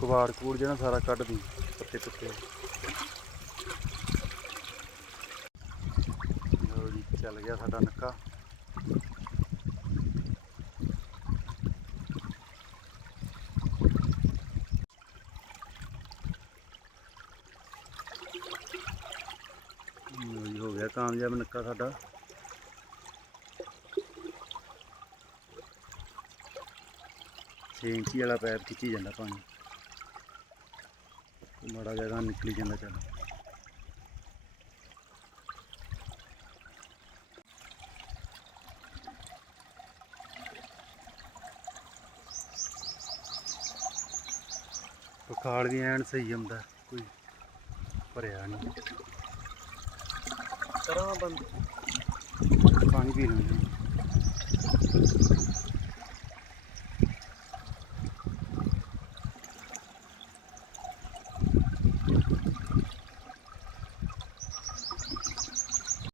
ਕਬਾੜ ਕੂੜ ਜਿਹੜਾ ਸਾਰਾ ਕੱਢ ਦੂੰ ਪੱਤੇ ਪੁੱਤੇ। ਲਓ ਜੀ, ਚੱਲ ਗਿਆ ਸਾਡਾ ਨੱਕਾ। ਹੋ ਗਿਆ ਕਾਮਯਾਬ ਨੱਕਾ ਸਾਡਾ। ਛੇ ਇੰਚੀ ਵਾਲਾ ਪੈਪ ਖਿੱਚੀ ਜਾਂਦਾ ਪਾਣੀ। ਮਾੜਾ ਜਿਹਾ ਨਿਕਲੀ ਜਾਂਦਾ ਚੱਲ। ਪਖਾਲ ਵੀ ਐਨ ਸਹੀ ਆਉਂਦਾ ਕੋਈ ਭਰਿਆ ਨਹੀਂ। ਕਰਾਂ ਬੰਦ। ਪਾਣੀ ਪੀ ਲੈਂਦੇ